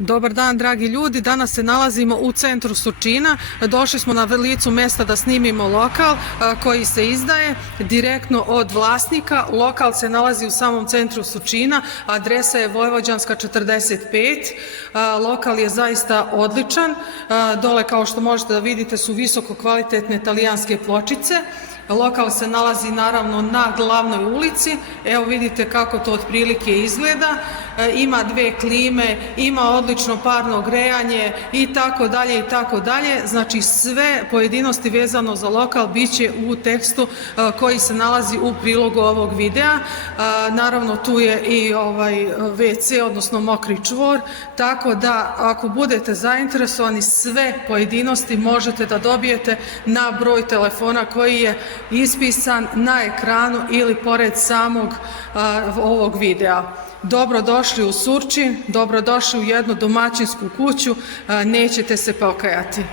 Dobar dan, dragi ljudi. Danas se nalazimo u centru Surčina. Došli smo na licu mjesta da snimimo lokal koji se izdaje direktno od vlasnika. Lokal se nalazi u samom centru Surčina. Adresa je Vojvođanska 45. Lokal je zaista odličan. Dole, kao što možete da vidite, su visoko kvalitetne talijanske pločice. Lokal se nalazi naravno na glavnoj ulici. Evo vidite kako to otprilike izgleda. Ima dve klime, ima odlično parno grejanje i tako dalje i tako dalje. Znači sve pojedinosti vezano za lokal bit će u tekstu koji se nalazi u prilogu ovog videa. Naravno tu je i WC, odnosno mokri čvor, tako da ako budete zainteresovani sve pojedinosti možete da dobijete na broj telefona koji je ispisan na ekranu ili pored samog ovog videa. Dobrodošli u Surčin, dobrodošli u jednu domaćinsku kuću, nećete se pokajati.